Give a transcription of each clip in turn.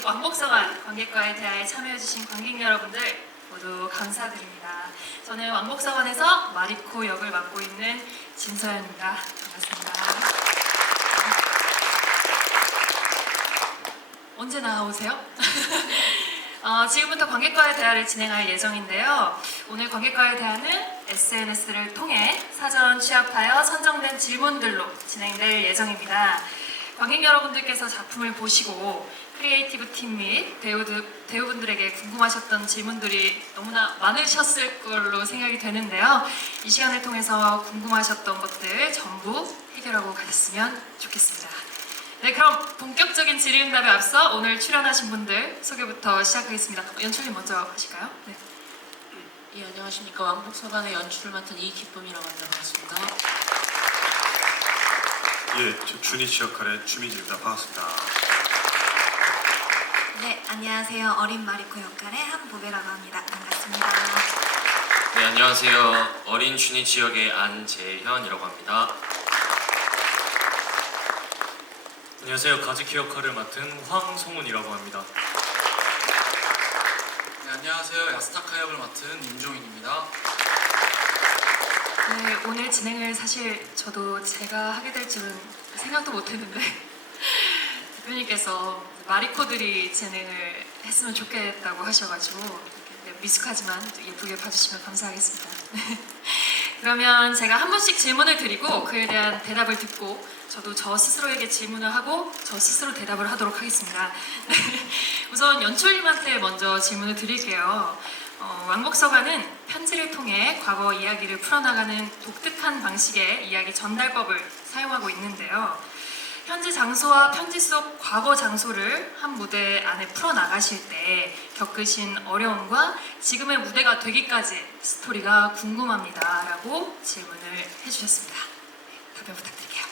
모두 왕복서관 관객과의 대화에 참여해주신 관객 여러분들 모두 감사드립니다. 저는 왕복서관에서 마리코 역을 맡고 있는 진서연입니다. 반갑습니다. 언제 나오세요? 지금부터 관객과의 대화를 진행할 예정인데요. 오늘 관객과의 대화는 SNS를 통해 사전 취합하여 선정된 질문들로 진행될 예정입니다. 관객 여러분들께서 작품을 보시고 크리에이티브 팀 및 배우분들에게 궁금하셨던 질문들이 너무나 많으셨을 걸로 생각이 되는데요. 이 시간을 통해서 궁금하셨던 것들 전부 해결하고 가셨으면 좋겠습니다. 네, 그럼 본격적인 질의응답에 앞서 오늘 출연하신 분들 소개부터 시작하겠습니다. 연출님 먼저 하실까요? 네. 예, 안녕하십니까. 왕복서관의 연출을 맡은 이기쁨이라고 합니다. 반갑습니다. 예, 저 준이치 역할의 주미지입니다. 반갑습니다. 네, 안녕하세요. 어린 마리코 역할의 한보배라고 합니다. 반갑습니다. 네, 안녕하세요. 어린 준이치 역의 안재현이라고 합니다. 안녕하세요. 가즈키 역할을 맡은 황송훈이라고 합니다. 네, 안녕하세요. 야스타카 역을 맡은 임종인입니다. 네, 오늘 진행을 사실 저도 제가 하게 될 줄은 생각도 못했는데 대표님께서 마리코들이 진행을 했으면 좋겠다고 하셔가지고 이렇게 미숙하지만 예쁘게 봐주시면 감사하겠습니다. 그러면 제가 한 분씩 질문을 드리고 그에 대한 대답을 듣고 저도 저 스스로에게 질문을 하고 저 스스로 대답을 하도록 하겠습니다. 우선 연출님한테 먼저 질문을 드릴게요. 왕복서관은 편지를 통해 과거 이야기를 풀어나가는 독특한 방식의 이야기 전달법을 사용하고 있는데요. 현재 장소와 편지 속 과거 장소를 한 무대 안에 풀어나가실 때 겪으신 어려움과 지금의 무대가 되기까지 스토리가 궁금합니다. 라고 질문을 해주셨습니다. 답변 부탁드릴게요.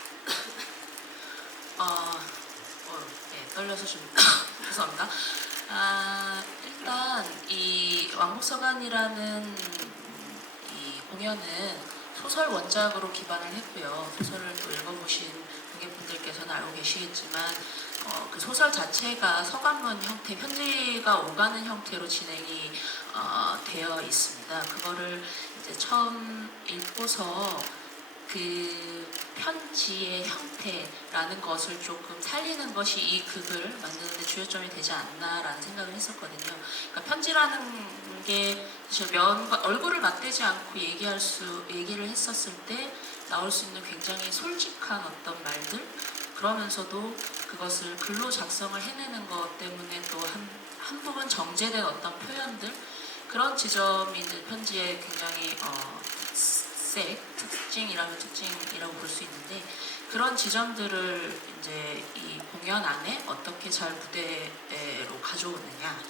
네, 떨려서 좀 죄송합니다. 일단 이 왕복서관이라는 이 공연은 소설 원작으로 기반을 했고요. 소설을 또 읽어보신 관객분들께서는 알고 계시겠지만 그 소설 자체가 서간문 형태, 편지가 오가는 형태로 진행이 되어 있습니다. 그거를 이제 처음 읽고서 그 편지의 형태라는 것을 조금 살리는 것이 이 극을 만드는 데 주요점이 되지 않나라는 생각을 했었거든요. 그러니까 편지라는 게 사실 얼굴을 맞대지 않고 얘기를 했었을 때 나올 수 있는 굉장히 솔직한 어떤 말들, 그러면서도 그것을 글로 작성을 해내는 것 때문에 또 한 부분 정제된 어떤 표현들, 그런 지점이 있는 편지의 굉장히 특징이라고 볼 수 있는데, 그런 지점들을 이제 이 공연 안에 어떻게 잘 무대로 가져오느냐.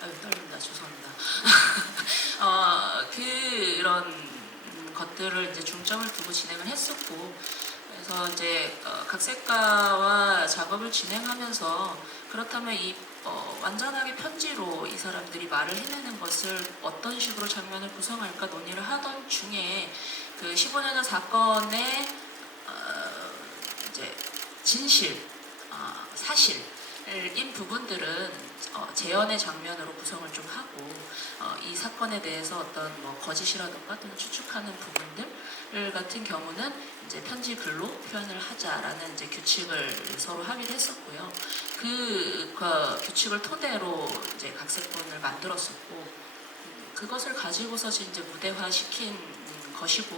떨린다. 죄송합니다. 그런 것들을 이제 중점을 두고 진행을 했었고, 그래서 이제 각색가와 작업을 진행하면서 그렇다면 이 완전하게 편지로 이 사람들이 말을 해내는 것을 어떤 식으로 장면을 구성할까 논의를 하던 중에 그 15년전 사건의 이제 진실, 사실인 부분들은 재연의 장면으로 구성을 좀 하고 이 사건에 대해서 어떤 뭐 거짓이라던가 또는 추측하는 부분들 같은 경우는 이제 편지 글로 표현을 하자라는 이제 규칙을 서로 합의를 했었고요. 그 규칙을 토대로 이제 각색본을 만들었었고, 그것을 가지고서 이제 무대화 시킨 것이고,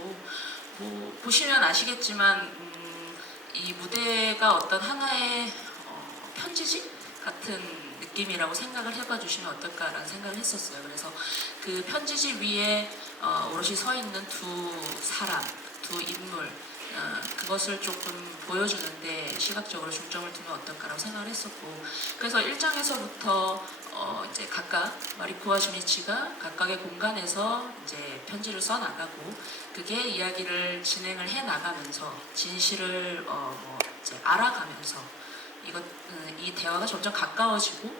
뭐 보시면 아시겠지만 이 무대가 어떤 하나의 편지지 같은 느낌이라고 생각을 해봐 주시면 어떨까라는 생각을 했었어요. 그래서 그 편지지 위에 오롯이 서 있는 두 사람, 두 인물, 그것을 조금 보여주는데 시각적으로 중점을 두면 어떨까라고 생각을 했었고, 그래서 1장에서부터 이제 각각 마리코와 주니치가 각각의 공간에서 이제 편지를 써 나가고, 그게 이야기를 진행을 해 나가면서 진실을 이제 알아가면서 이 대화가 점점 가까워지고,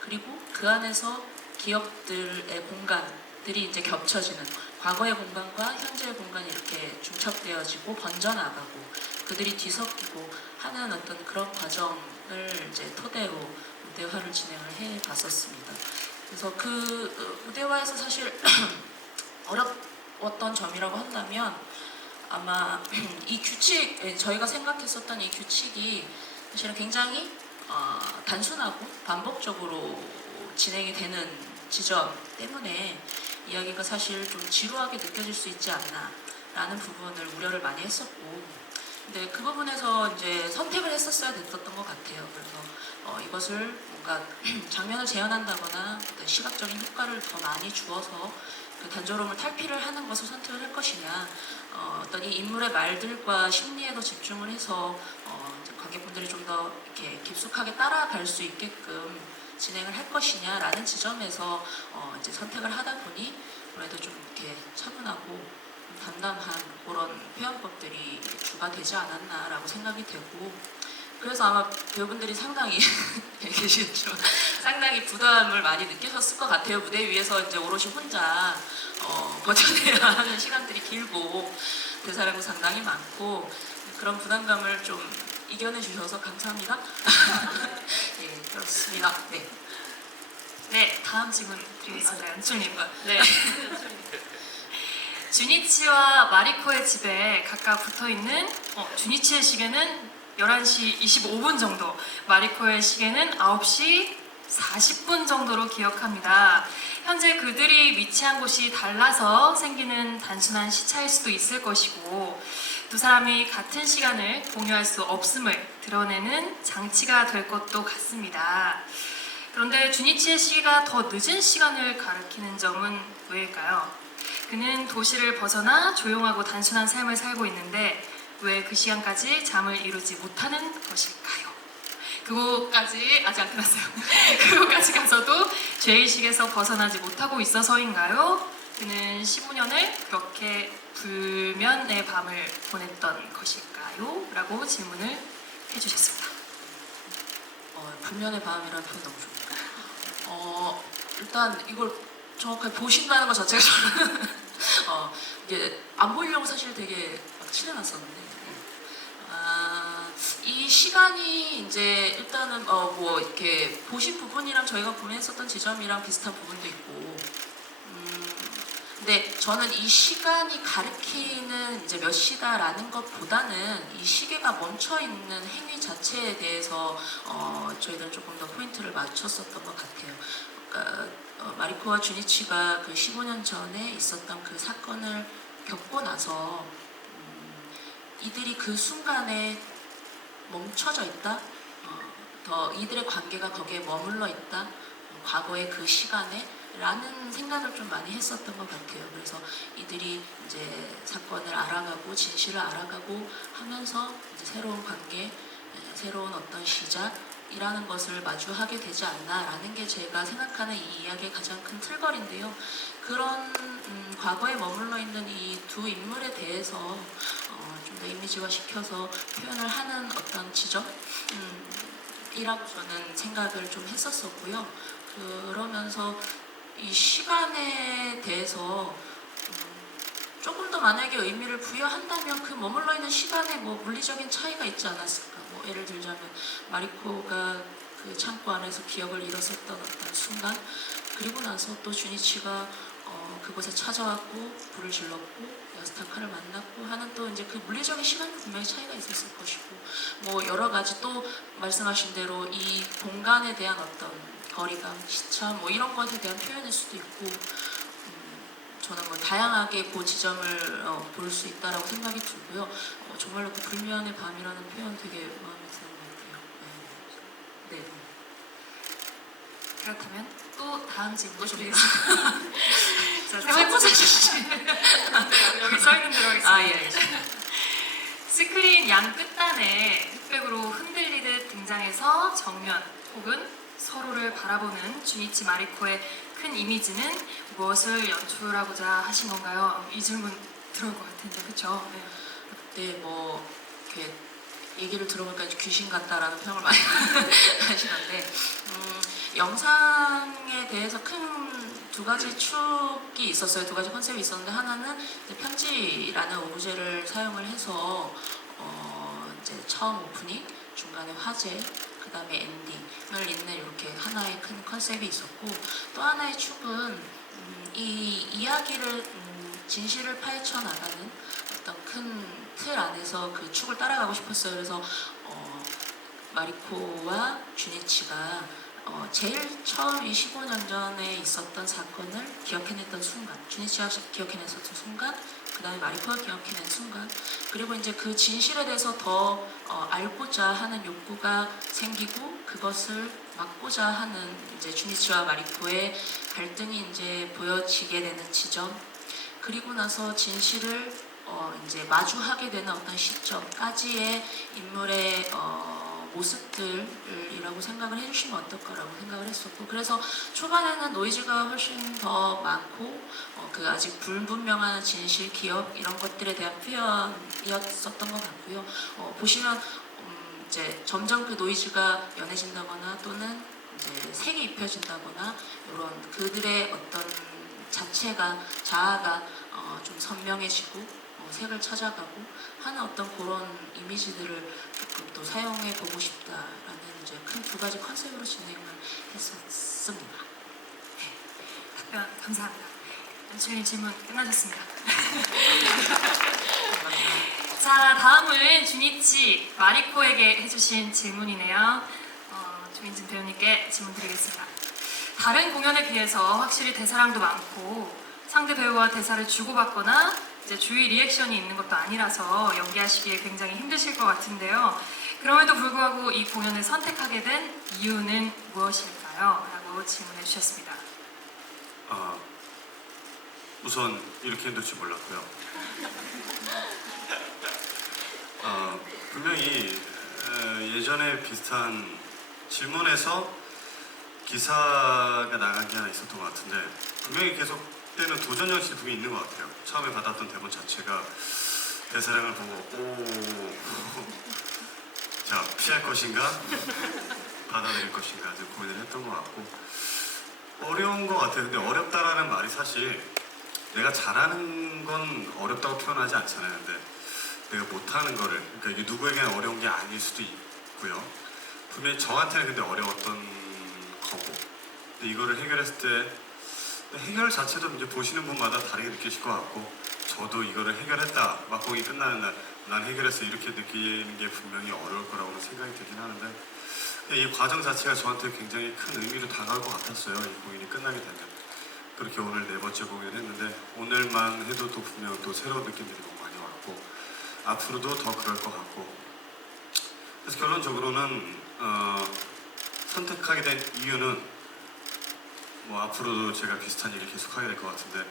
그리고 그 안에서 기억들의 공간들이 이제 겹쳐지는, 과거의 공간과 현재의 공간이 이렇게 중첩되어지고 번져나가고 그들이 뒤섞이고 하는 어떤 그런 과정을 이제 토대로 무대화를 진행을 해봤었습니다. 그래서 그 무대화에서 사실 어려웠던 점이라고 한다면 아마 이 규칙, 저희가 생각했었던 이 규칙이 사실은 굉장히 단순하고 반복적으로 진행이 되는 지점 때문에 이야기가 사실 좀 지루하게 느껴질 수 있지 않나라는 부분을 우려를 많이 했었고, 근데 그 부분에서 이제 선택을 했었어야 됐었던 것 같아요. 그래서 이것을 뭔가 장면을 재현한다거나 어떤 시각적인 효과를 더 많이 주어서 그 단조로움을 탈피를 하는 것을 선택을 할 것이냐, 어떤 이 인물의 말들과 심리에도 집중을 해서 관객분들이 좀 더 이렇게 깊숙하게 따라갈 수 있게끔 진행을 할 것이냐라는 지점에서 이제 선택을 하다 보니 아무래도 좀 이렇게 차분하고 담담한 그런 표현법들이 주가 되지 않았나라고 생각이 되고, 그래서 아마 배우분들이 상당히 계시겠지만 상당히 부담을 많이 느끼셨을 것 같아요. 무대 위에서 이제 오롯이 혼자 버텨내야 하는 시간들이 길고 대사량도 상당히 많고, 그런 부담감을 좀 이겨내 주셔서 감사합니다. 예, 그렇습니다. 네. 네, 다음 질문 드리겠습니다. 연출님. 네. 주니치와 마리코의 집에 각각 붙어있는 주니치의 시계는 11시 25분 정도, 마리코의 시계는 9시 40분 정도로 기억합니다. 현재 그들이 위치한 곳이 달라서 생기는 단순한 시차일 수도 있을 것이고, 두 사람이 같은 시간을 공유할 수 없음을 드러내는 장치가 될 것도 같습니다. 그런데 주니치의 시계가 더 늦은 시간을 가리키는 점은 왜일까요? 그는 도시를 벗어나 조용하고 단순한 삶을 살고 있는데 왜 그 시간까지 잠을 이루지 못하는 것일까요? 그곳까지 아직 안 끝났어요. 그곳까지 가서도 죄의식에서 벗어나지 못하고 있어서인가요? 그는 15년을 그렇게 불면의 밤을 보냈던 것일까요? 라고 질문을 해주셨습니다. 불면의 밤이라는 표현 너무 좋네요. 일단 이걸 정확하게 보신다는 것 자체가 저는 이게 안 보이려고 사실 되게 막 칠해놨었는데, 이 시간이 이제 일단은 뭐 이렇게 보신 부분이랑 저희가 고민했었던 지점이랑 비슷한 부분도 있고, 근데 저는 이 시간이 가리키는 이제 몇 시다라는 것보다는 이 시계가 멈춰 있는 행위 자체에 대해서 저희들은 조금 더 포인트를 맞췄었던 것 같아요. 그러니까 마리코와 주니치가 그 15년 전에 있었던 그 사건을 겪고 나서 이들이 그 순간에 멈춰져 있다, 더 이들의 관계가 거기에 머물러 있다, 과거의 그 시간에 라는 생각을 좀 많이 했었던 것 같아요. 그래서 이들이 이제 사건을 알아가고 진실을 알아가고 하면서 이제 새로운 관계, 새로운 어떤 시작이라는 것을 마주하게 되지 않나라는 게 제가 생각하는 이 이야기의 가장 큰 틀거리인데요. 그런 과거에 머물러 있는 이 두 인물에 대해서 좀 더 이미지화 시켜서 표현을 하는 어떤 지점? 이라고 저는 생각을 좀 했었었고요. 그러면서 이 시간에 대해서 조금 더 만약에 의미를 부여한다면 그 머물러 있는 시간에 뭐 물리적인 차이가 있지 않았을까. 뭐 예를 들자면 마리코가 그 창고 안에서 기억을 잃었었던 어떤 순간, 그리고 나서 또 주니치가 그곳에 찾아왔고 불을 질렀고 야스타카를 만났고 하는 또 이제 그 물리적인 시간도 분명히 차이가 있었을 것이고, 뭐 여러 가지 또 말씀하신 대로 이 공간에 대한 어떤 거리감, 시차 뭐 이런 것에 대한 표현일 수도 있고, 저는 뭐 다양하게 그 지점을 볼 수 있다라고 생각이 들고요. 정말로 그 불면의 밤이라는 표현 되게 마음에 드는 것 같아요. 네. 그렇다면 또 다음 질문 좀 드리겠습니다. 자, 세 첫 번째 번째 여기 써있는 대로 하겠습니다. 예. 스크린 양 끝단에 흑백으로 흔들리듯 등장해서 정면 혹은 서로를 바라보는 주니치 마리코의 큰 이미지는 무엇을 연출하고자 하신 건가요? 이 질문 들어올 것 같은데, 그렇죠? 네, 뭐 이렇게 얘기를 들어보니까 귀신 같다라는 평을 많이 하시는데, 영상에 대해서 큰 두 가지 축이 있었어요. 두 가지 컨셉이 있었는데, 하나는 이제 편지라는 오브제를 사용을 해서 이제 처음 오프닝, 중간에 화제, 그 다음에 엔딩을 잇는 이렇게 하나의 큰 컨셉이 있었고, 또 하나의 축은 이 이야기를 진실을 파헤쳐 나가는 어떤 큰 틀 안에서 그 축을 따라가고 싶었어요. 그래서 마리코와 주니치가 제일 처음 이 15년 전에 있었던 사건을 기억해냈던 순간, 주니치가 기억해냈었던 순간, 그 다음에 마리코가 기억해낸 순간, 그리고 이제 그 진실에 대해서 더 알고자 하는 욕구가 생기고 그것을 막고자 하는 이제 주니치와 마리코의 갈등이 이제 보여지게 되는 지점, 그리고 나서 진실을 이제 마주하게 되는 어떤 시점까지의 인물의 모습들이라고 생각을 해주시면 어떨까라고 생각을 했었고, 그래서 초반에는 노이즈가 훨씬 더 많고 그 아직 불분명한 진실, 기억 이런 것들에 대한 표현이었었던 것 같고요. 보시면 이제 점점 그 노이즈가 연해진다거나 또는 이제 색이 입혀진다거나 이런 그들의 어떤 자아가 좀 선명해지고 색을 찾아가고 하는 어떤 그런 이미지들을 조금 또 사용해 보고 싶다라는 이제 큰 두 가지 컨셉으로 진행을 했었습니다. 답변 감사합니다. 연출님 질문 끝나셨습니다. 자, 다음은 주니치 마리코에게 해주신 질문이네요. 조인진 배우님께 질문 드리겠습니다. 다른 공연에 비해서 확실히 대사량도 많고 상대 배우와 대사를 주고받거나 이제 주의 리액션이 있는 것도 아니라서 연기하시기에 굉장히 힘드실 것 같은데요. 그럼에도 불구하고 이 공연을 선택하게 된 이유는 무엇일까요? 라고 질문해 주셨습니다. 우선 이렇게 힘들 줄 몰랐고요. 분명히 예전에 비슷한 질문에서 기사가 나간 게 하나 있었던 것 같은데, 분명히 계속 때는 도전 형식이 분명히 있는 것 같아요. 처음에 받았던 대본 자체가 대사량을 보고 자, 피할 것인가 받아들일 것인가 이제 고민을 했던 것 같고, 어려운 것 같아요. 근데 어렵다라는 말이 사실 내가 잘하는 건 어렵다고 표현하지 않잖아요. 근데 내가 못하는 거를, 그러니까 이게 누구에게는 어려운 게 아닐 수도 있고요. 분명히 저한테는 근데 어려웠던 거고, 근데 이거를 해결했을 때 해결 자체도 이제 보시는 분마다 다르게 느끼실 것 같고, 저도 이거를 해결했다, 막공이 끝나는 날 난 해결했어 이렇게 느끼는 게 분명히 어려울 거라고 생각이 되긴 하는데, 이 과정 자체가 저한테 굉장히 큰 의미로 다가올 것 같았어요. 이 공연이 끝나게 되면. 그렇게 오늘 4번째 공연을 했는데, 오늘만 해도 또 분명 또 새로운 느낌들이 너무 많이 왔고, 앞으로도 더 그럴 것 같고, 그래서 결론적으로는 선택하게 된 이유는 뭐 앞으로도 제가 비슷한 일을 계속 하게 될 것 같은데,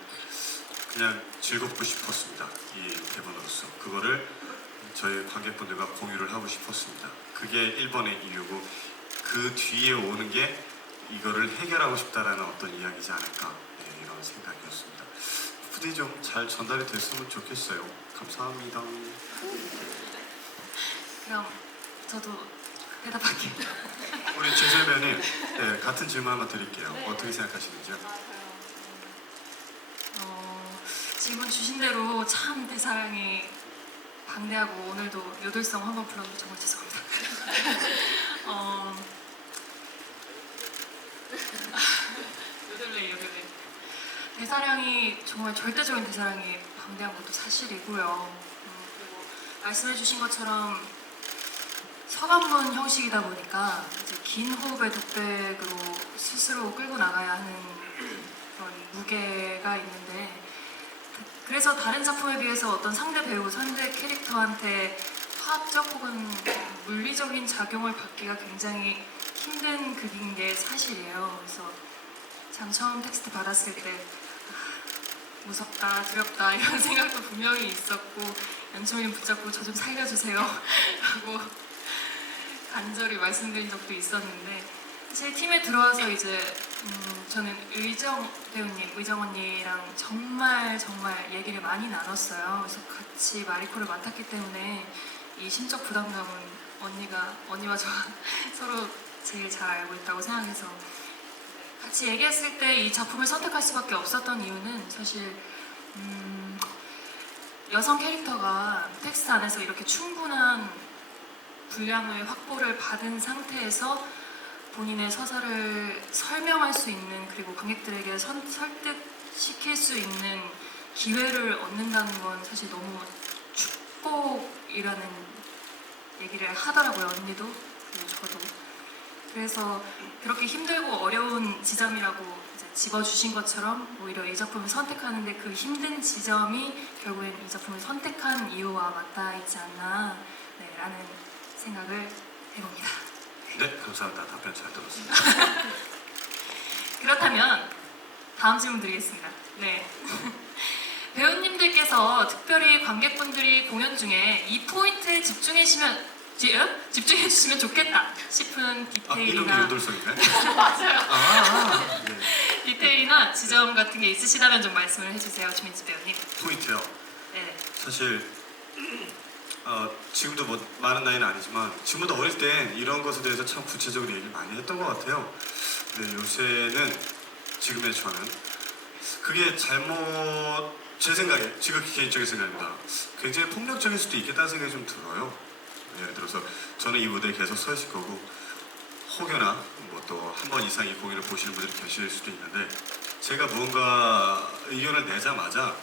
그냥 즐겁고 싶었습니다. 이 대본으로서 그거를 저희 관객분들과 공유를 하고 싶었습니다. 그게 1번의 이유고, 그 뒤에 오는 게 이거를 해결하고 싶다라는 어떤 이야기지 않을까, 이런 생각이었습니다. 부디 좀 잘 전달이 됐으면 좋겠어요. 감사합니다. 그럼 저도 대답할게요. 우리 최재변님, 같은 질문 하나 드릴게요. 어떻게 생각하시는지요? 질문 주신 대로 참 대사량이 방대하고, 오늘도 요들성 한번 불렀는데 정말 죄송합니다. 요들레. 대사량이 정말 절대적인 대사량이 방대한 것도 사실이고요. 그리고 말씀해주신 것처럼 서간문 형식이다 보니까 이제 긴 호흡의 독백으로 스스로 끌고 나가야 하는 그런 무게가 있는데, 그래서 다른 작품에 비해서 어떤 상대 배우, 상대 캐릭터한테 화학적 혹은 물리적인 작용을 받기가 굉장히 힘든 극인 게 사실이에요. 그래서 참 처음 텍스트 받았을 때 무섭다, 두렵다 이런 생각도 분명히 있었고, 연출님 붙잡고 저 좀 살려주세요 라고 간절히 말씀드린 적도 있었는데, 사실 팀에 들어와서 이제 저는 의정 배우님, 의정 언니랑 정말 얘기를 많이 나눴어요. 그래서 같이 마리코를 맡았기 때문에 이 심적 부담감은 언니와 저 서로 제일 잘 알고 있다고 생각해서, 같이 얘기했을 때 이 작품을 선택할 수밖에 없었던 이유는 사실 여성 캐릭터가 텍스트 안에서 이렇게 충분한 분량을 확보를 받은 상태에서 본인의 서사를 설명할 수 있는, 그리고 관객들에게 설득시킬 수 있는 기회를 얻는다는 건 사실 너무 축복이라는 얘기를 하더라고요. 언니도 그리고 저도. 그래서 그렇게 힘들고 어려운 지점이라고 이제 집어주신 것처럼 오히려 이 작품을 선택하는데 그 힘든 지점이 결국엔 이 작품을 선택한 이유와 맞닿아 있지 않나, 네, 라는 생각을 해봅니다. 네, 감사합니다. 답변 잘 들었습니다. 그렇다면 다음 질문 드리겠습니다. 네. 배우님들께서 특별히 관객분들이 공연 중에 이 포인트에 집중해 주시면 좋겠다 싶은 이런 게 디테일이나 유돌성인가요? 맞아요. 네. 디테일이나 지점 같은 게 있으시다면 좀 말씀을 해주세요, 주민지 배우님. 포인트요. 네. 사실 지금도 뭐 많은 나이는 아니지만 지금보다 어릴 때 이런 것에 대해서 참 구체적으로 얘기를 많이 했던 것 같아요. 근데 요새는 지금의 저는 그게 제 생각에 지극히 개인적인 생각입니다. 굉장히 폭력적일 수도 있겠다는 생각이 좀 들어요. 예를 들어서 저는 이 무대에 계속 서 있을 거고 혹여나 뭐 또 한 번 이상 이 공연을 보시는 분들이 계실 수도 있는데 제가 무언가 의견을 내자마자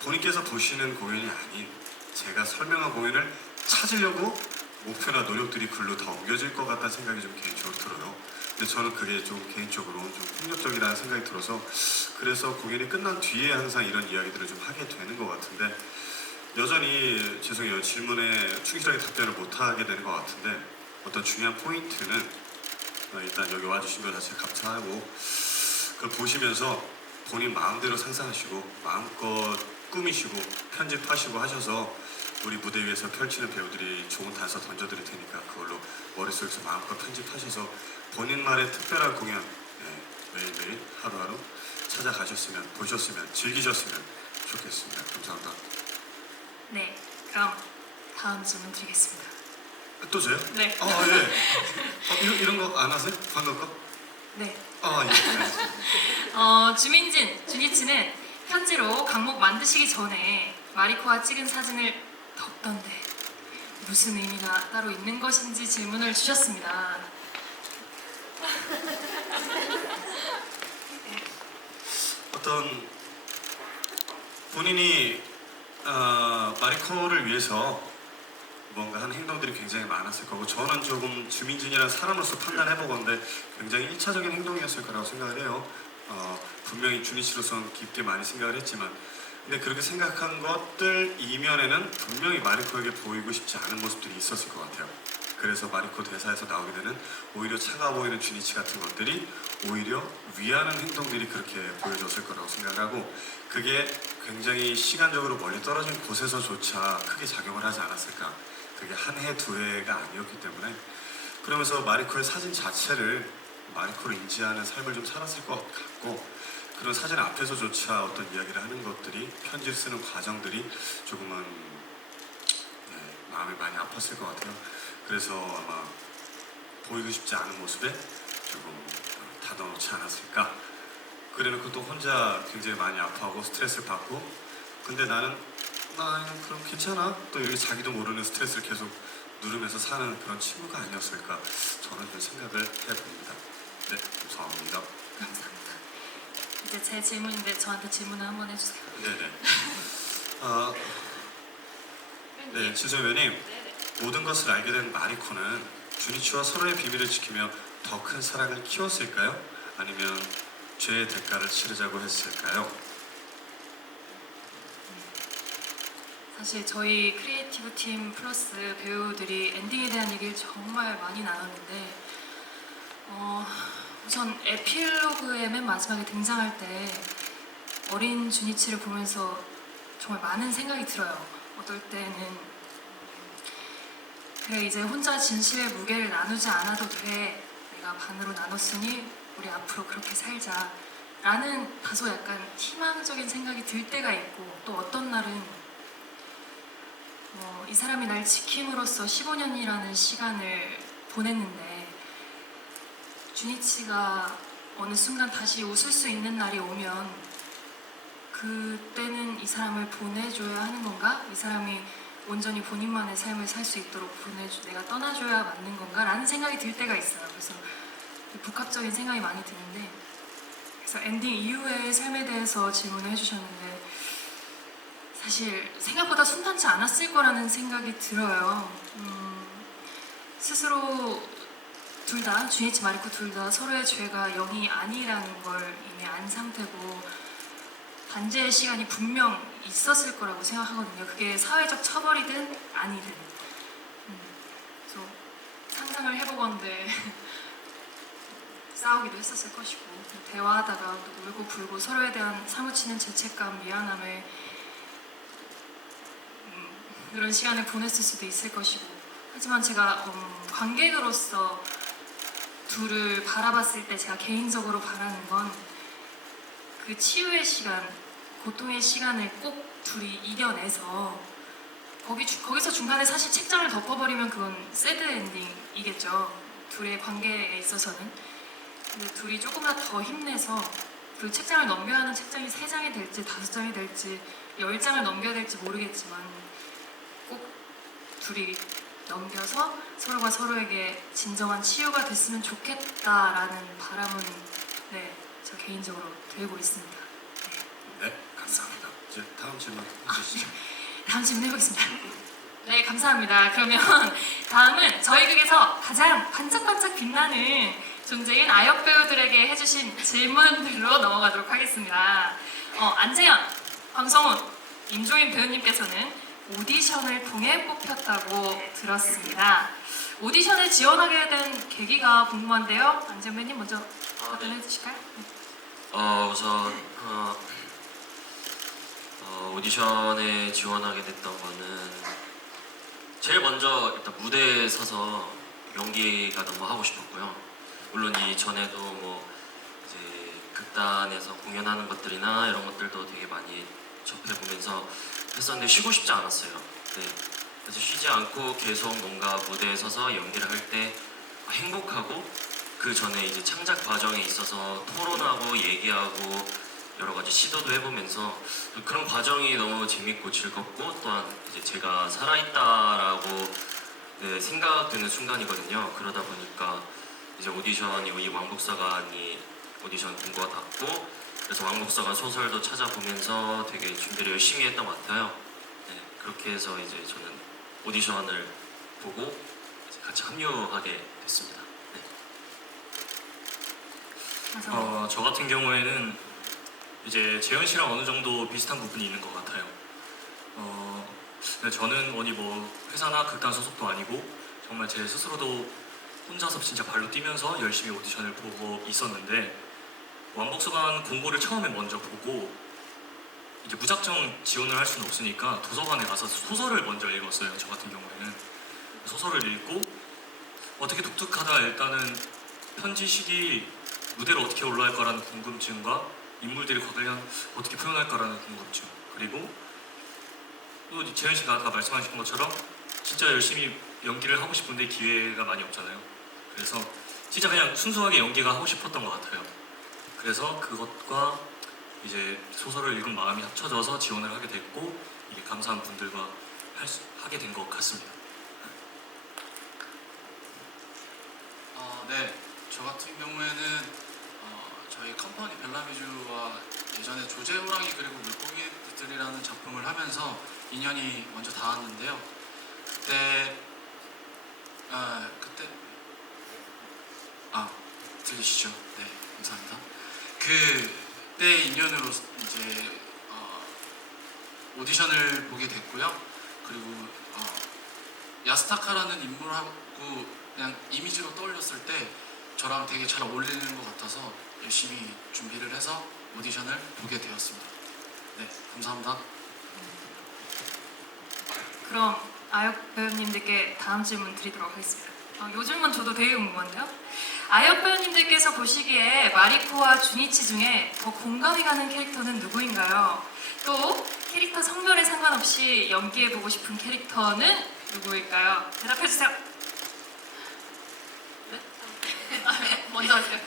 본인께서 보시는 공연이 아닌 제가 설명한 공연을 찾으려고 목표나 노력들이 글로 다 옮겨질 것 같다는 생각이 좀 개인적으로 들어요. 근데 저는 그게 좀 개인적으로 좀 폭력적이라는 생각이 들어서 그래서 공연이 끝난 뒤에 항상 이런 이야기들을 좀 하게 되는 것 같은데 여전히 죄송해요. 질문에 충실하게 답변을 못하게 되는 것 같은데 어떤 중요한 포인트는 일단 여기 와주신 것 자체 감사하고 그걸 보시면서 본인 마음대로 상상하시고 마음껏 꾸미시고 편집하시고 하셔서 우리 무대 위에서 펼치는 배우들이 좋은 단서 던져드릴 테니까 그걸로 머릿속에서 마음껏 편집하셔서 본인만의 특별한 공연 매일매일 하루하루 찾아가셨으면 보셨으면 즐기셨으면 좋겠습니다. 감사합니다. 네. 그럼 다음 질문 드리겠습니다. 또 저요? 네. 예. 이런 거 안 하세요? 방금 거? 네. 예. 알겠습니다. 주니치는 편지로 강목 만드시기 전에 마리코와 찍은 사진을 덮던데 무슨 의미가 따로 있는 것인지 질문을 주셨습니다. 어떤 본인이 마리코를 위해서 뭔가 한 행동들이 굉장히 많았을 거고 저는 조금 주민진이라는 사람으로서 판단해보건데 굉장히 1차적인 행동이었을 거라고 생각을 해요. 분명히 주니치로서는 깊게 많이 생각을 했지만 근데 그렇게 생각한 것들 이면에는 분명히 마리코에게 보이고 싶지 않은 모습들이 있었을 것 같아요. 그래서 마리코 대사에서 나오게 되는 오히려 차가워 보이는 주니치 같은 것들이 오히려 위하는 행동들이 그렇게 보여졌을 거라고 생각하고 그게 굉장히 시간적으로 멀리 떨어진 곳에서조차 크게 작용을 하지 않았을까. 그게 한 해, 두 해가 아니었기 때문에 그러면서 마리코의 사진 자체를 마리코를 인지하는 삶을 좀 살았을 것 같고 그런 사진 앞에서조차 어떤 이야기를 하는 것들이 편지를 쓰는 과정들이 조금은 마음이 많이 아팠을 것 같아요. 그래서 아마 보이고 싶지 않은 모습에 조금 닫아놓지 않았을까. 그래놓고 또 혼자 굉장히 많이 아파하고 스트레스를 받고 근데 나는 그럼 괜찮아 또 이렇게 자기도 모르는 스트레스를 계속 누르면서 사는 그런 친구가 아니었을까 저는 그 생각을 해봅니다. 네, 감사합니다. 감사합니다. 이제 제 질문인데 저한테 질문을 한번 해주세요. 네네. 네, 진솔배님 모든 것을 알게 된 마리코는 주니치와 서로의 비밀을 지키며 더 큰 사랑을 키웠을까요? 아니면 죄의 대가를 치르자고 했을까요? 사실 저희 크리에이티브 팀 플러스 배우들이 엔딩에 대한 얘기를 정말 많이 나눴는데 우선 에필로그의 맨 마지막에 등장할 때 어린 주니치를 보면서 정말 많은 생각이 들어요. 어떨 때는 그래 이제 혼자 진실의 무게를 나누지 않아도 돼. 내가 반으로 나눴으니 우리 앞으로 그렇게 살자. 라는 다소 약간 희망적인 생각이 들 때가 있고 또 어떤 날은 이 사람이 날 지킴으로써 15년이라는 시간을 보냈는데 주니치가 어느 순간 다시 웃을 수 있는 날이 오면 그때는 이 사람을 보내줘야 하는 건가? 이 사람이 온전히 본인만의 삶을 살 수 있도록 내가 떠나줘야 맞는 건가라는 생각이 들 때가 있어요. 그래서 복합적인 생각이 많이 드는데, 그래서 엔딩 이후의 삶에 대해서 질문을 해주셨는데 사실 생각보다 순탄치 않았을 거라는 생각이 들어요. 스스로 둘 다, 주니치 마리코 둘 다 서로의 죄가 0이 아니라는 걸 이미 안 상태고 단죄의 시간이 분명 있었을 거라고 생각하거든요. 그게 사회적 처벌이든 아니든. 그래서 상상을 해보건대 싸우기도 했었을 것이고, 대화하다가 또 울고 불고 서로에 대한 사무치는 죄책감, 미안함을 그런 시간을 보냈을 수도 있을 것이고, 하지만 제가 관객으로서 둘을 바라봤을 때 제가 개인적으로 바라는 건 그 치유의 시간, 고통의 시간을 꼭 둘이 이겨내서 거기서 중간에 사실 책장을 덮어버리면 그건 새드 엔딩이겠죠. 둘의 관계에 있어서는. 근데 둘이 조금만 더 힘내서 그 책장을 넘겨야 하는 책장이 3장이 될지 5장이 될지 10장을 넘겨야 될지 모르겠지만 꼭 둘이 넘겨서 서로가 서로에게 진정한 치유가 됐으면 좋겠다라는 바람은 저 개인적으로 들고 있습니다. 네, 감사합니다. 이제 다음 질문 해주시죠. 다음 질문 해보겠습니다. 네, 감사합니다. 그러면 다음은 저희 극에서 가장 반짝반짝 빛나는 존재인 아역 배우들에게 해주신 질문들로 넘어가도록 하겠습니다. 안재현, 황성훈, 임종인 배우님께서는 오디션을 통해 뽑혔다고 들었습니다. 오디션에 지원하게 된 계기가 궁금한데요. 안재현 배우님 먼저 답변해 주실까요? 우선 오디션에 지원하게 됐던 거는 제일 먼저 일단 무대에 서서 연기가 너무 하고 싶었고요. 물론 이전에도 뭐 이제 극단에서 공연하는 것들이나 이런 것들도 되게 많이 접해보면서 했었는데 쉬고 싶지 않았어요. 네. 그래서 쉬지 않고 계속 뭔가 무대에 서서 연기를 할 때 행복하고, 그 전에 이제 창작 과정에 있어서 토론하고 얘기하고 여러 가지 시도도 해보면서 그런 과정이 너무 재밌고 즐겁고, 또한 이제 제가 살아있다라고 생각되는 순간이거든요. 그러다 보니까 이제 오디션이 이 왕복사관이 오디션 공고가 났고, 그래서 왕복사관 소설도 찾아보면서 되게 준비를 열심히 했던 것 같아요. 네, 그렇게 해서 이제 저는 오디션을 보고 이제 같이 합류하게 됐습니다. 네. 저 같은 경우에는 이제 재현 씨랑 어느 정도 비슷한 부분이 있는 것 같아요. 근데 저는 어디 뭐 회사나 극단 소속도 아니고 정말 제 스스로도 혼자서 진짜 발로 뛰면서 열심히 오디션을 보고 있었는데, 왕복서관 공고를 처음에 먼저 보고 이제 무작정 지원을 할 수는 없으니까 도서관에 가서 소설을 먼저 읽었어요. 저 같은 경우에는 소설을 읽고 어떻게 독특하다, 일단은 편지식이 무대로 어떻게 올라갈까라는 궁금증과 인물들이 과연 어떻게 표현할까라는 궁금증, 그리고 또 재현 씨가 아까 말씀하신 것처럼 진짜 열심히 연기를 하고 싶은데 기회가 많이 없잖아요. 그래서 진짜 그냥 순수하게 연기가 하고 싶었던 것 같아요. 그래서 그것과 이제 소설을 읽은 마음이 합쳐져서 지원을 하게 됐고, 이게 감사한 분들과 하게 된 것 같습니다. 네, 저 같은 경우에는 저희 컴퍼니 벨라뮤즈와 예전에 조제호랑이 그리고 물고기들이라는 작품을 하면서 인연이 먼저 닿았는데요. 들리시죠? 네, 감사합니다. 그때 인연으로 이제 오디션을 보게 됐고요. 그리고 야스타카라는 인물하고 그냥 이미지로 떠올렸을 때 저랑 되게 잘 어울리는 것 같아서 열심히 준비를 해서 오디션을 보게 되었습니다. 네, 감사합니다. 그럼 아역 배우님들께 다음 질문 드리도록 하겠습니다. 요 질문 저도 되게 궁금한데요. 아역 배우님들께서 보시기에 마리코와 주니치 중에 더 공감이 가는 캐릭터는 누구인가요? 또 캐릭터 성별에 상관없이 연기해보고 싶은 캐릭터는 누구일까요? 대답해주세요. 네? 먼저 하세요.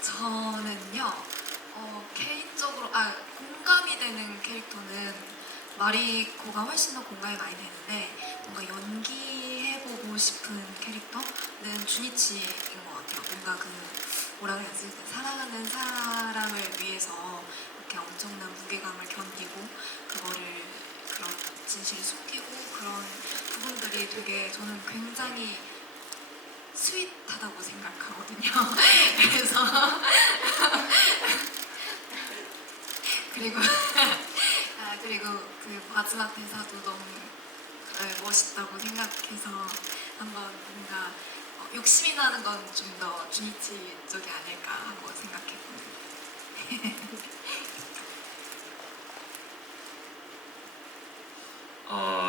저는요, 개인적으로, 공감이 되는 캐릭터는 마리코가 훨씬 더 공감이 많이 되는데 뭔가 연기해보고 싶은 캐릭터는 주니치인 것 같아요. 뭔가 그 뭐라 그래야지, 그 사랑하는 사람을 위해서 이렇게 엄청난 무게감을 견디고 그거를 그런 진실을 숨기고 그런 부분들이 되게 저는 굉장히 스윗하다고 생각하거든요. 그래서 그리고 그리고 그 마지막 대사도 너무 멋있다고 생각해서 한번 뭔가 욕심이 나는 건 좀 더 주니치 쪽이 아닐까 하고 생각했거든요.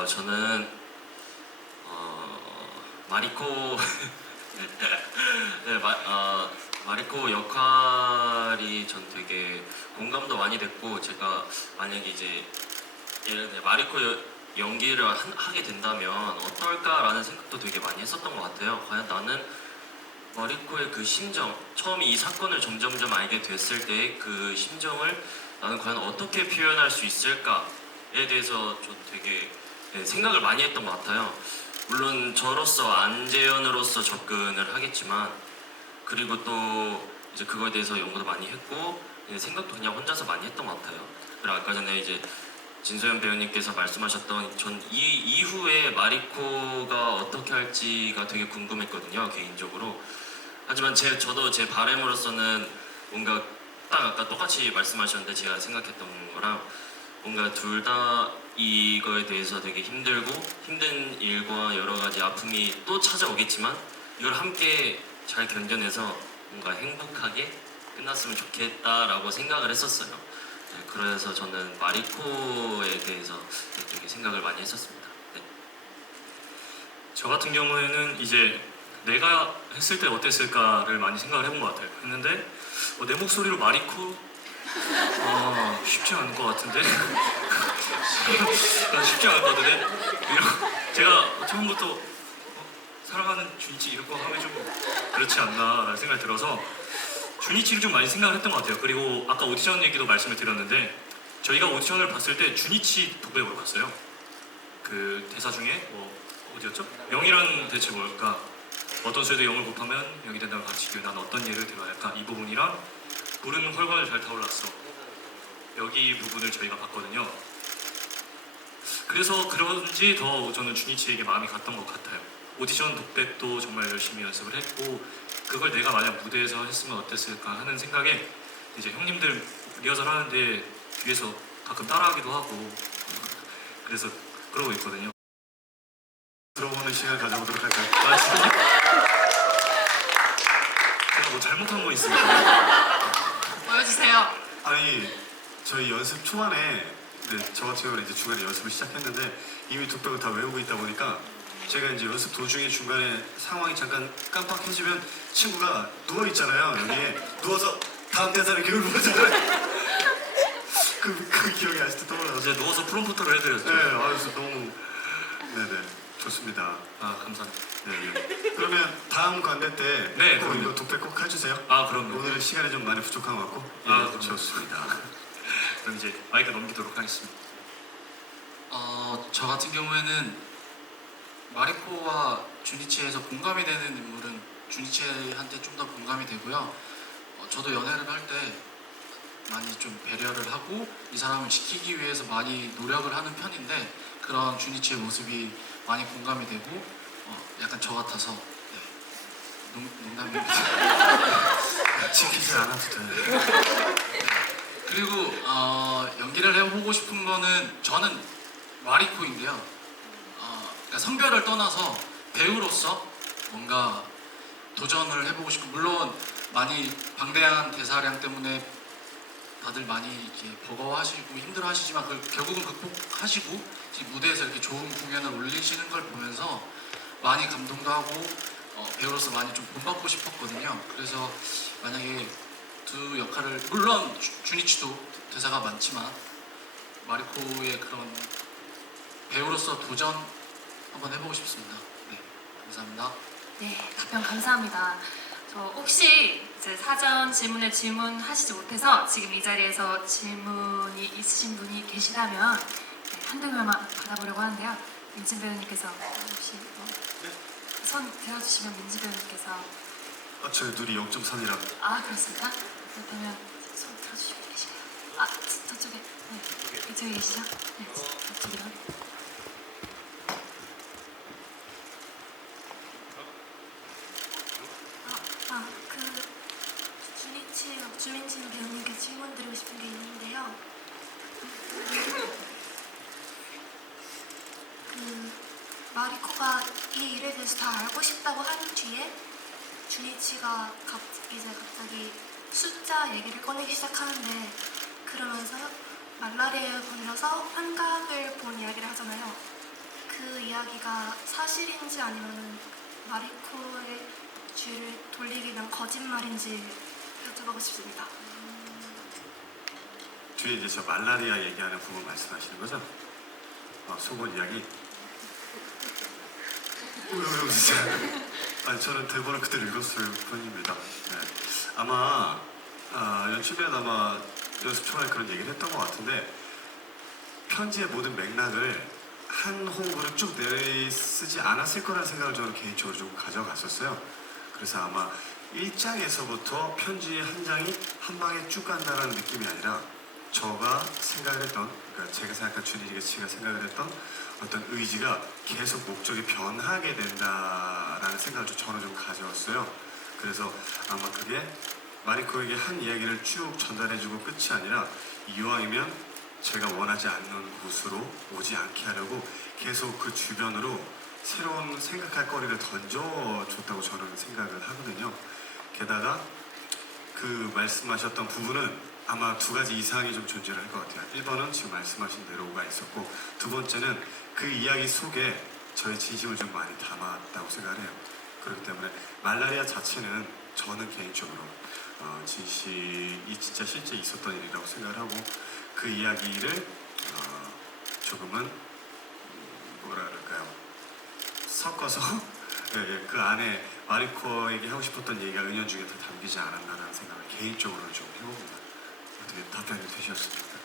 저는 마리코 네, 마리코 역할이 전 되게 공감도 많이 됐고, 제가 만약에 이제 예를 들어 마리코 연기를 하게 된다면 어떨까라는 생각도 되게 많이 했었던 것 같아요. 과연 나는 마리코의 그 심정, 처음 이 사건을 점점점 알게 됐을 때 그 심정을 나는 과연 어떻게 표현할 수 있을까에 대해서 좀 되게 생각을 많이 했던 것 같아요. 물론 저로서 안재현으로서 접근을 하겠지만, 그리고 또 이제 그거에 대해서 연구도 많이 했고 생각도 그냥 혼자서 많이 했던 것 같아요. 그리고 아까 전에 이제 진소연 배우님께서 말씀하셨던 전 이 이후에 마리코가 어떻게 할지가 되게 궁금했거든요, 개인적으로. 하지만 저도 제 바람으로서는 뭔가 딱 아까 똑같이 말씀하셨는데 제가 생각했던 거랑 뭔가 둘 다 이거에 대해서 되게 힘들고 힘든 일과 여러 가지 아픔이 또 찾아오겠지만 이걸 함께 잘 견뎌내서 뭔가 행복하게 끝났으면 좋겠다라고 생각을 했었어요. 네, 그래서 저는 마리코에 대해서 되게 생각을 많이 했었습니다. 네. 저 같은 경우에는 이제 내가 했을 때 어땠을까를 많이 생각을 해본 것 같아요. 했는데 내 목소리로 마리코? 쉽지 않을 것 같은데? 쉽지 않을 것 같은데? 제가 처음부터 사랑하는 주니치 이럴 거 하면 좀 그렇지 않나라는 생각이 들어서 주니치를 좀 많이 생각을 했던 것 같아요. 그리고 아까 오디션 얘기도 말씀을 드렸는데 저희가 오디션을 봤을 때 주니치 도배우로 갔어요. 그 대사 중에 어디였죠? 영이란 대체 뭘까? 어떤 수에도 0을 곱하면 0이 된다는 가르치기에 난 어떤 예를 들어야 할까? 이 부분이랑 불은 헐거울 잘 타올랐어. 여기 부분을 저희가 봤거든요. 그래서 그런지 더 저는 주니치에게 마음이 갔던 것 같아요. 오디션 독백도 정말 열심히 연습을 했고 그걸 내가 만약 무대에서 했으면 어땠을까 하는 생각에 이제 형님들 리허설 하는데 뒤에서 가끔 따라하기도 하고 그래서 그러고 있거든요. 들어보는 시간 가져보도록 할까요? 아 진짜요? 제가 뭐 잘못한 거 있습니까? 보여주세요. 아니 저희 연습 초반에 저 같은 경우는 이제 중간에 연습을 시작했는데 이미 독백을 다 외우고 있다 보니까 제가 이제 연습 도중에 중간에 상황이 잠깐 깜빡해지면 친구가 누워 있잖아요. 여기에 누워서 다음 대사를 기울여 보잖아요. 그 기억이 아직도 떠올라서. 이제 누워서 프롬프터를 해드렸죠. 네, 그래서 너무 네네 좋습니다. 아 감사합니다. 네. 그러면 다음 관대 때 네, 꼭 그럼요. 이거 독백 꼭 해주세요. 아 그럼요. 오늘 시간이 좀 많이 부족한 것 같고. 아, 네, 좋습니다. 그럼 이제 마이크 넘기도록 하겠습니다. 저 같은 경우에는 마리코와 주니치에서 공감이 되는 인물은 주니치한테 좀 더 공감이 되고요. 저도 연애를 할 때 많이 좀 배려를 하고 이 사람을 지키기 위해서 많이 노력을 하는 편인데 그런 주니치의 모습이 많이 공감이 되고 약간 저 같아서 네. 농담입니다. 지키지 않아도 돼. 그리고 연기를 해보고 싶은 거는 저는 마리코인데요. 그러니까 성별을 떠나서 배우로서 뭔가 도전을 해보고 싶고 물론 많이 방대한 대사량 때문에 다들 많이 이렇게 버거워하시고 힘들어하시지만 그걸 결국은 극복하시고 무대에서 이렇게 좋은 공연을 올리시는 걸 보면서 많이 감동도 하고 배우로서 많이 좀 본받고 싶었거든요. 그래서 만약에 두 역할을 물론 주니치도 대사가 많지만 마리코의 그런 배우로서 도전 한번 해보고 싶습니다. 네, 감사합니다. 네, 답변 감사합니다. 저 혹시 이제 사전 질문에 질문하시지 못해서 지금 이 자리에서 질문이 있으신 분이 계시다면 네, 한 등을만 받아보려고 하는데요. 민진 배우님께서 혹시 손 들어주시면 민진 배우님께서 저 눈이 0.3이라. 아 그렇습니까? 그렇다면 손 들어주시면 계시나요? 아 저쪽에 네 이쪽에 계시죠? 네 저쪽이요. 주니치 주민진 배우님께 질문 드리고 싶은 게 있는데요. 마리코가 이 일에 대해서 다 알고 싶다고 한 뒤에 주니치가 이제 갑자기 숫자 얘기를 꺼내기 시작하는데 그러면서 말라리아에 걸려서 환각을 본 이야기를 하잖아요. 그 이야기가 사실인지 아니면 마리코의 주위를 돌리기 위한 거짓말인지 여쭤보고 싶습니다. 뒤에 이제 저 말라리아 얘기하는 부분 말씀하시는 거죠? 속은 이야기. 왜요 진짜? 아니 저는 대본을 그대로 읽었을 뿐입니다. 네. 아마 연출위원 아마 연습 초반에 그런 얘기를 했던 것 같은데 편지의 모든 맥락을 한 호흡으로 쭉 내쓰지 않았을 거라는 생각을 저는 개인적으로 좀 가져갔었어요. 그래서 아마 1장에서부터 편지 한 장이 한 방에 쭉 간다는 느낌이 아니라 저가 생각을 했던, 그러니까 제가 생각한 주니치가 생각을 했던 어떤 의지가 계속 목적이 변하게 된다라는 생각을 저는 좀 가져왔어요. 그래서 아마 그게 마리코에게 한 이야기를 쭉 전달해주고 끝이 아니라 이왕이면 제가 원하지 않는 곳으로 오지 않게 하려고 계속 그 주변으로 새로운 생각할 거리를 던져줬다고 저는 생각을 하거든요. 게다가 그 말씀하셨던 부분은 아마 두 가지 이상이 좀 존재를 할 것 같아요. 1번은 지금 말씀하신 대로가 있었고 두 번째는 그 이야기 속에 저의 진심을 좀 많이 담았다고 생각을 해요. 그렇기 때문에 말라리아 자체는 저는 개인적으로 진실이 진짜 실제 있었던 일이라고 생각을 하고 그 이야기를 조금은 뭐라 그럴까요? 섞어서 그 안에 마리코에게 하고 싶었던 얘기가 은연중에 다 담기지 않았나라는 생각을 개인적으로 좀 해봅니다. 어떻게 답변이 되셨습니까?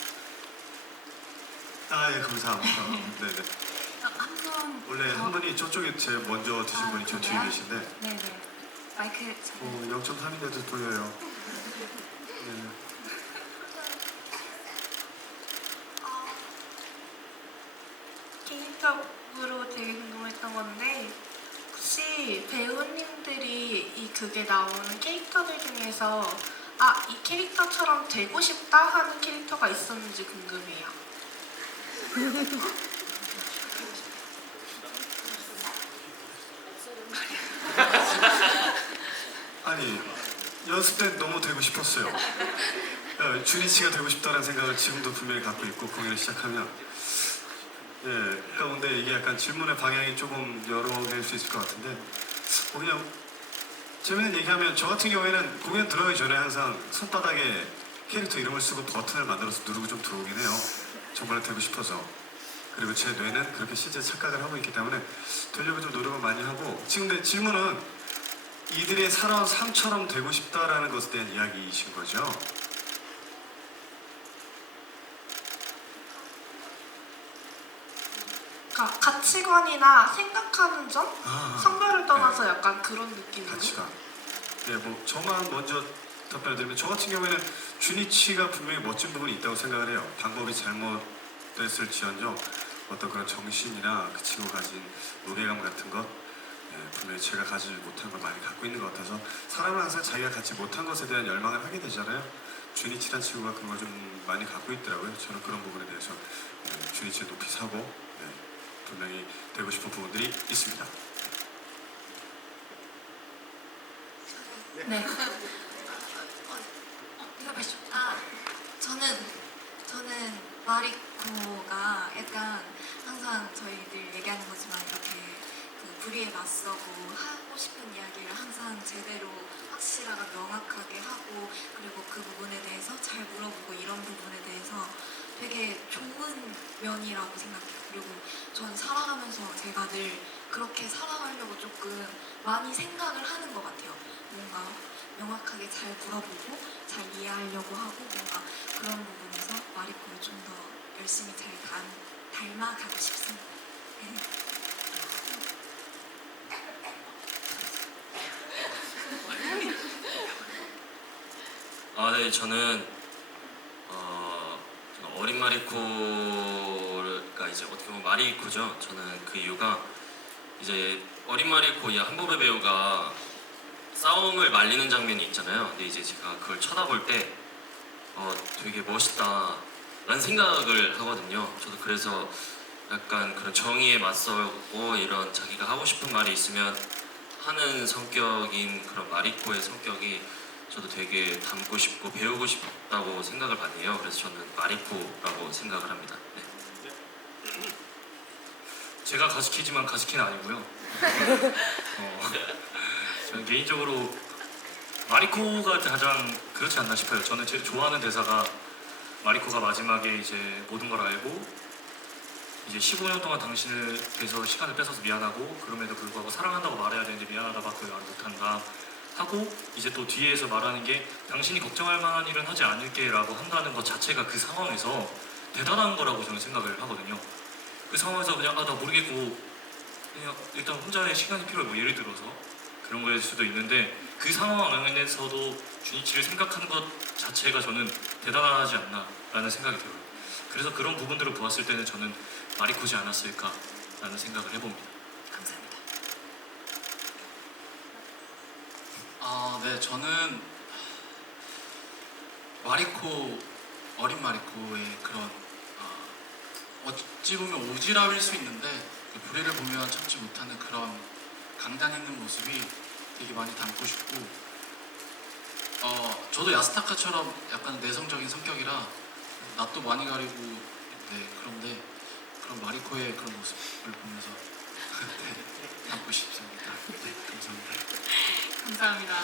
예, 감사합니다. 네네. 한 분 원래 한 분이 저쪽에 제일 먼저 드신 분이 저 뒤에 그래요? 계신데 네네 마이크 0.3인데도 보여요. 네. 개인적으로 되게 궁금했던 건데 혹시 배우님들이 이 극에 나오는 캐릭터들 중에서 이 캐릭터처럼 되고 싶다 하는 캐릭터가 있었는지 궁금해요. 아니 연습 때 너무 되고 싶었어요. 주니치가 되고 싶다는 생각을 지금도 분명히 갖고 있고 공연을 시작하면 그런데 이게 약간 질문의 방향이 조금 여러 개일 수 있을 것 같은데 그냥 재밌는 얘기하면 저 같은 경우에는 공연 들어가기 전에 항상 손바닥에 캐릭터 이름을 쓰고 버튼을 만들어서 누르고 좀 들어오긴 해요. 정말 되고 싶어서. 그리고 제 뇌는 그렇게 실제 착각을 하고 있기 때문에 되려고 좀 노력을 많이 하고 지금 내 질문은 이들의 살아온 삶처럼 되고 싶다라는 것에 대한 이야기이신 거죠? 그러니까 가치관이나 생각하는 점, 성별을 떠나서 약간 그런 느낌이에요. 가치관. 뭐 저만 먼저 답변을 드리면 저 같은 경우에는 주니치가 분명히 멋진 부분이 있다고 생각을 해요. 방법이 잘못됐을지언정 어떤 그런 정신이나 그 친구가 가진 무게감 같은 것 분명히 제가 가지지 못한 걸 많이 갖고 있는 것 같아서 사람은 항상 자기가 갖지 못한 것에 대한 열망을 하게 되잖아요. 주니치란 친구가 그런 걸 좀 많이 갖고 있더라고요. 저는 그런 부분에 대해서 주니치를 높이 사고 분명히 되고 싶은 부분들이 있습니다. 네 저는 마리코가 약간 항상 저희들 얘기하는 거지만 이렇게 그 불의에 맞서고 하고 싶은 이야기를 항상 제대로 확실하고 명확하게 하고 그리고 그 부분에 대해서 잘 물어보고 이런 부분에 대해서 되게 좋은 면이라고 생각해요. 그리고 전 살아가면서 제가 늘 그렇게 살아가려고 조금 많이 생각을 하는 것 같아요. 뭔가 명확하게 잘 물어보고 잘 이해하려고 하고 뭔가 그런 부분에서 마리코를 좀 더 열심히 잘 닮아가고 싶습니다. 아, 네, 저는 어린 마리코가 이제 어떻게 보면 마리코죠. 저는 그 이유가 이제 어린 마리코 이 한보배 배우가 싸움을 말리는 장면이 있잖아요. 근데 이제 제가 그걸 쳐다볼 때 되게 멋있다라는 생각을 하거든요. 저도 그래서 약간 그런 정의에 맞서고 이런 자기가 하고 싶은 말이 있으면 하는 성격인 그런 마리코의 성격이 저도 되게 닮고 싶고 배우고 싶다고 생각을 많이 해요. 그래서 저는 마리코라고 생각을 합니다. 네. 제가 가즈키지만 가즈키는 아니고요. 저는 개인적으로 마리코가 가장 그렇지 않나 싶어요. 저는 제일 좋아하는 대사가 마리코가 마지막에 이제 모든 걸 알고 이제 15년 동안 당신을 위해서 시간을 뺏어서 미안하고 그럼에도 불구하고 사랑한다고 말해야 되는데 미안하다밖에 말 못한다 하고 이제 또 뒤에서 말하는 게 당신이 걱정할 만한 일은 하지 않을게 라고 한다는 것 자체가 그 상황에서 대단한 거라고 저는 생각을 하거든요. 그 상황에서 그냥 나 모르겠고 그냥 일단 혼자의 시간이 필요해 뭐 예를 들어서 그런 거일 수도 있는데 그 상황 안에서도 주니치를 생각하는 것 자체가 저는 대단하지 않나 라는 생각이 들어요. 그래서 그런 부분들을 보았을 때는 저는 마리코지 않았을까 라는 생각을 해봅니다. 감사합니다. 네, 저는 마리코, 어린 마리코의 그런 어찌 보면 오지랖일 수 있는데 그 불의를 보면 참지 못하는 그런 강단 있는 모습이 되게 많이 닮고 싶고 저도 야스타카처럼 약간 내성적인 성격이라 낯도 많이 가리고 그런데 그런 마리코의 그런 모습을 보면서 네, 닮고 싶습니다. 네, 감사합니다. 감사합니다.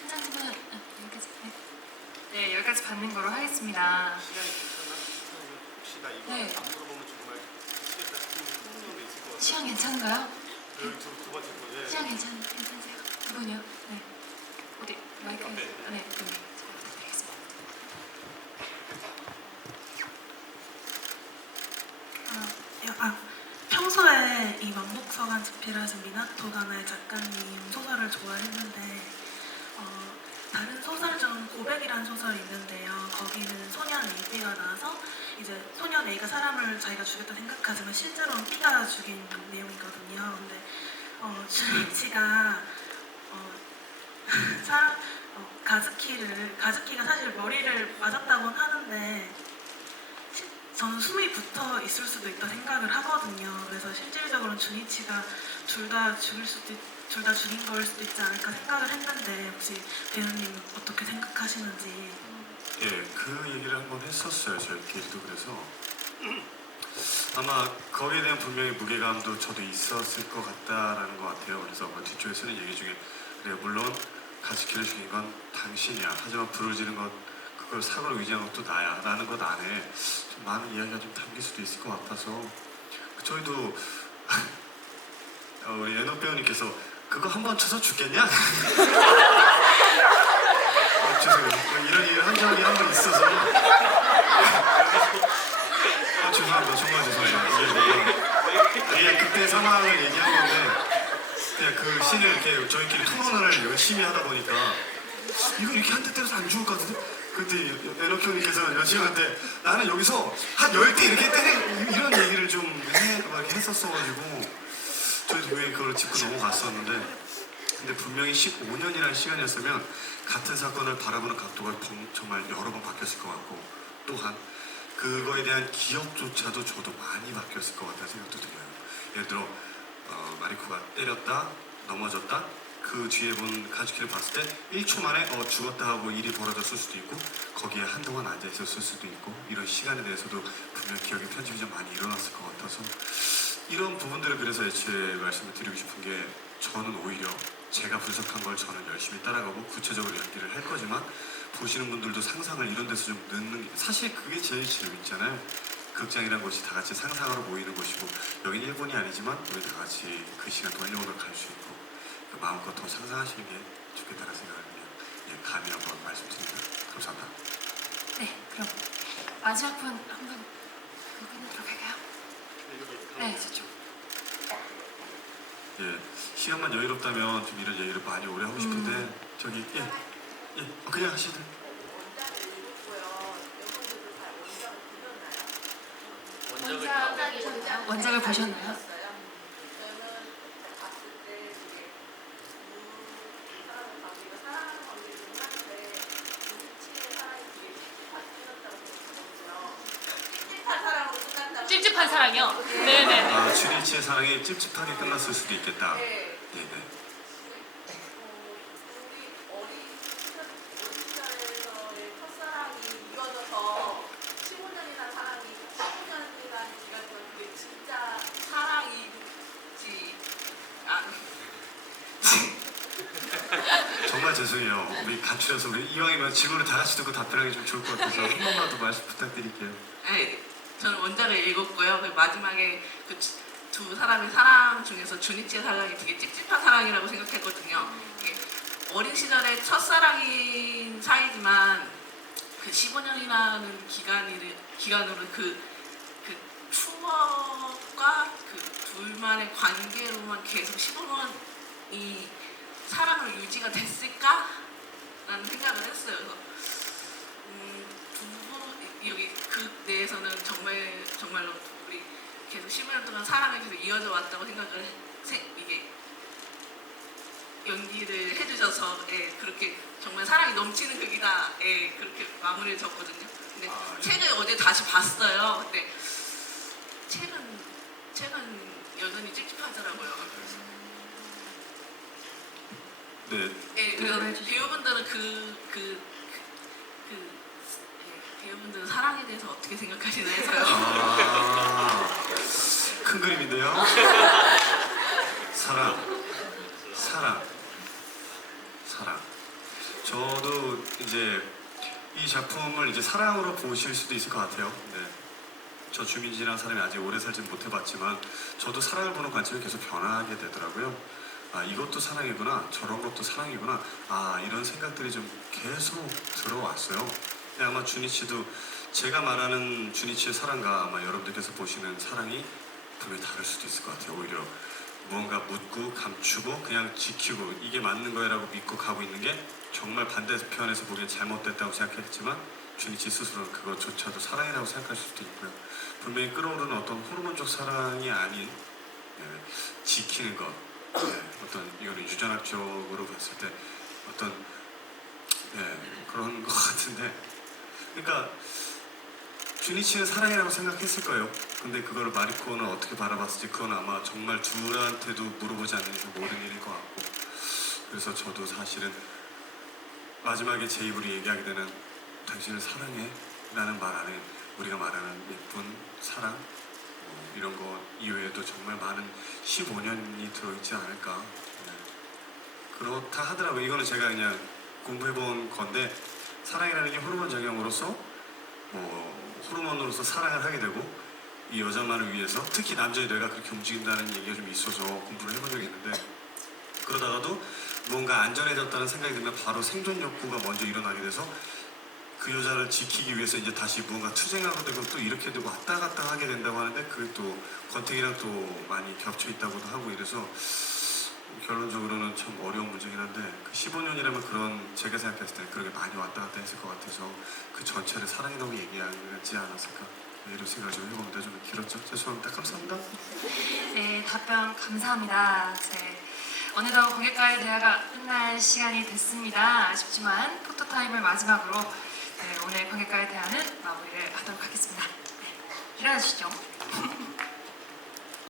한장님은 여기까지. 네, 여기까지 받는 거로 하겠습니다. 혹시 나 이거 네. 안 물어보면 정말 미치겠다 싶은 정도 있을 것 같아요. 시간 괜찮은가요? 두 번째 거예요. 시간 괜찮으세요? 이분이요? 네. 어디 마이크? 네, 여기 드리겠습니다. 평소에 이 왕복서간 집필하신 미나토가나의 작가님 소설을 좋아했는데 다른 소설 중 고백이라는 소설이 있는데요. 거기는 소년 A가 나와서 이제 소년 A가 사람을 자기가 죽였다 생각하지만 실제로는 B가 죽인 내용이거든요. 근데 주니치가 가즈키가 사실 머리를 맞았다고는 하는데 저는 숨이 붙어 있을 수도 있다 생각을 하거든요. 그래서 실질적으로는 주니치가 둘 다 죽인 거일 수도 있지 않을까 생각을 했는데 혹시 배우님 어떻게 생각하시는지. 예, 그 얘기를 한번 했었어요. 저희끼리도. 그래서 아마 거기에 대한 분명히 무게감도 저도 있었을 것 같다라는 것 같아요. 그래서 뭐 뒤쪽에 쓰는 얘기 중에 그래 물론 가즈키를 죽인 건 당신이야. 하지만 불을 지른 건 그걸 사고로 위장한 것도 나야. 라는 것 안에 좀 많은 이야기가 좀 담길 수도 있을 것 같아서 저희도 우리 연옥 배우님께서 그거 한 번 쳐서 죽겠냐? 죄송해요. 이런 일을 한 적이 한 번 있어서 죄송합니다. 정말 죄송해요. 이게 그때 상황을 얘기한 건데 그냥 그 씬을 이렇게 저희끼리 토론을 열심히 하다 보니까 이거 이렇게 한 대 때려서 안 죽을 것 같은데? 그때 에너키 형님께서 여친한테 나는 여기서 한 10대 이렇게 때려 이런 얘기를 좀 막 이렇게 했었어가지고 저희도 왜 그걸 짚고 넘어갔었는데 근데 분명히 15년이라는 시간이었으면 같은 사건을 바라보는 각도가 정말 여러 번 바뀌었을 것 같고 또한 그거에 대한 기억조차도 저도 많이 바뀌었을 것 같다는 생각도 들어요. 예를 들어 마리코가 때렸다 넘어졌다 그 뒤에 본 가즈키를 봤을 때 1초 만에 죽었다 하고 일이 벌어졌을 수도 있고 거기에 한동안 앉아있었을 수도 있고 이런 시간에 대해서도 분명 기억이 편집이 좀 많이 일어났을 것 같아서 이런 부분들을 그래서 애초에 말씀을 드리고 싶은 게 저는 오히려 제가 분석한 걸 저는 열심히 따라가고 구체적으로 연기를 할 거지만 보시는 분들도 상상을 이런 데서 좀 넣는 게 사실 그게 제일 재밌잖아요. 극장이란 곳이 다 같이 상상하러 모이는 곳이고 여긴 일본이 아니지만 우리 다 같이 그 시간 돌려보러 갈 수 있고 그 마음껏 더 상상하시는 게 좋겠다는 생각을 그냥 감히 한번 말씀드립니다. 감사합니다. 네, 그럼 마지막 분 한번 끝내도록 할까요? 예, 시간만 여유롭다면 좀 이런 얘기를 많이 오래 하고 싶은데 저기 그냥 하시든. 원작을 보셨나요? 찝찝한 사랑이요? 네네. 아, 주니치의 사랑이 찝찝하게 끝났을 수도 있겠다. 네네. 정말 죄송해요. 우리 간추려서 우리 이왕이면 질문을 다 같이 듣고 답변하기 좀 좋을 것 같아서 한 번만 더 말씀 부탁드릴게요. 네, 저는 원작을 읽었고요. 그 마지막에 그 두 사람의 사랑 중에서 주니치의 사랑이 되게 찝찝한 사랑이라고 생각했거든요. 이게 어린 시절의 첫사랑인 사이지만 그 15년이라는 기간으로 그 추억과 그 둘만의 관계로만 계속 15년이 사랑을 유지가 됐을까라는 생각을 했어요. 그래서 여기 그 내에서는 정말로 우리 계속 10년 동안 사랑이 계속 이어져 왔다고 생각을 이게 연기를 해주셔서 그렇게 정말 사랑이 넘치는 극이다 그렇게 마무리를 졌거든요. 근데 책을 어제 다시 봤어요. 근데 책은 여전히 찝찝하더라고요. 네. 그래서 배우분들은 배우분들은 사랑에 대해서 어떻게 생각하시나 해서요. 큰 그림인데요. 사랑. 저도 이제 이 작품을 이제 사랑으로 보실 수도 있을 것 같아요. 네. 저 주민지라는 사람이 아직 오래 살진 못해봤지만 저도 사랑을 보는 관점이 계속 변하게 되더라고요. 아, 이것도 사랑이구나, 저런 것도 사랑이구나, 아, 이런 생각들이 좀 계속 들어왔어요. 근데 아마 주니치도 제가 말하는 주니치의 사랑과 아마 여러분들께서 보시는 사랑이 분명히 다를 수도 있을 것 같아요. 오히려 무언가 묻고 감추고 그냥 지키고 이게 맞는 거야라고 믿고 가고 있는 게 정말 반대편에서 보기엔 잘못됐다고 생각했지만 주니치 스스로는 그것조차도 사랑이라고 생각할 수도 있고요. 분명히 끌어오르는 어떤 호르몬적 사랑이 아닌 지키는 것, 어떤 이거는 유전학적으로 봤을 때 어떤 그런 것 같은데, 그러니까 주니치는 사랑이라고 생각했을 거예요. 근데 그거를 마리코는 어떻게 바라봤을지 그건 아마 정말 둘한테도 물어보지 않는 이상 모르는 일일 것 같고, 그래서 저도 사실은 마지막에 제 입으로 얘기하게 되는 당신을 사랑해 라는 말 안에 우리가 말하는 예쁜 사랑 이런 거 이외에도 정말 많은 15년이 들어있지 않을까. 그렇다 하더라고요. 이거는 제가 그냥 공부해본 건데, 사랑이라는 게 호르몬 작용으로서 호르몬으로서 사랑을 하게 되고 이 여자만을 위해서 특히 남자의 뇌가 그렇게 움직인다는 얘기가 좀 있어서 공부를 해본 적이 있는데, 그러다가도 뭔가 안전해졌다는 생각이 들면 바로 생존 욕구가 먼저 일어나게 돼서 그 여자를 지키기 위해서 이제 다시 뭔가 투쟁하고 되고 또 이렇게 되고 왔다 갔다 하게 된다고 하는데, 그게 또 권태기랑 또 많이 겹쳐 있다고도 하고 이래서 결론적으로는 참 어려운 문제긴 한데, 그 15년이라면 그런 제가 생각했을 때 그렇게 많이 왔다 갔다 했을 것 같아서 그 전체를 사랑이라고 얘기하지 않았을까, 이런 생각을 좀 해봅니다. 좀 길었죠? 죄송합니다. 감사합니다. 네, 답변 감사합니다. 어느덧 관객과의 대화가 끝날 시간이 됐습니다. 아쉽지만 포토타임을 마지막으로 오늘 관객과의 대화는 마무리를 하도록 하겠습니다. 일어나주시죠.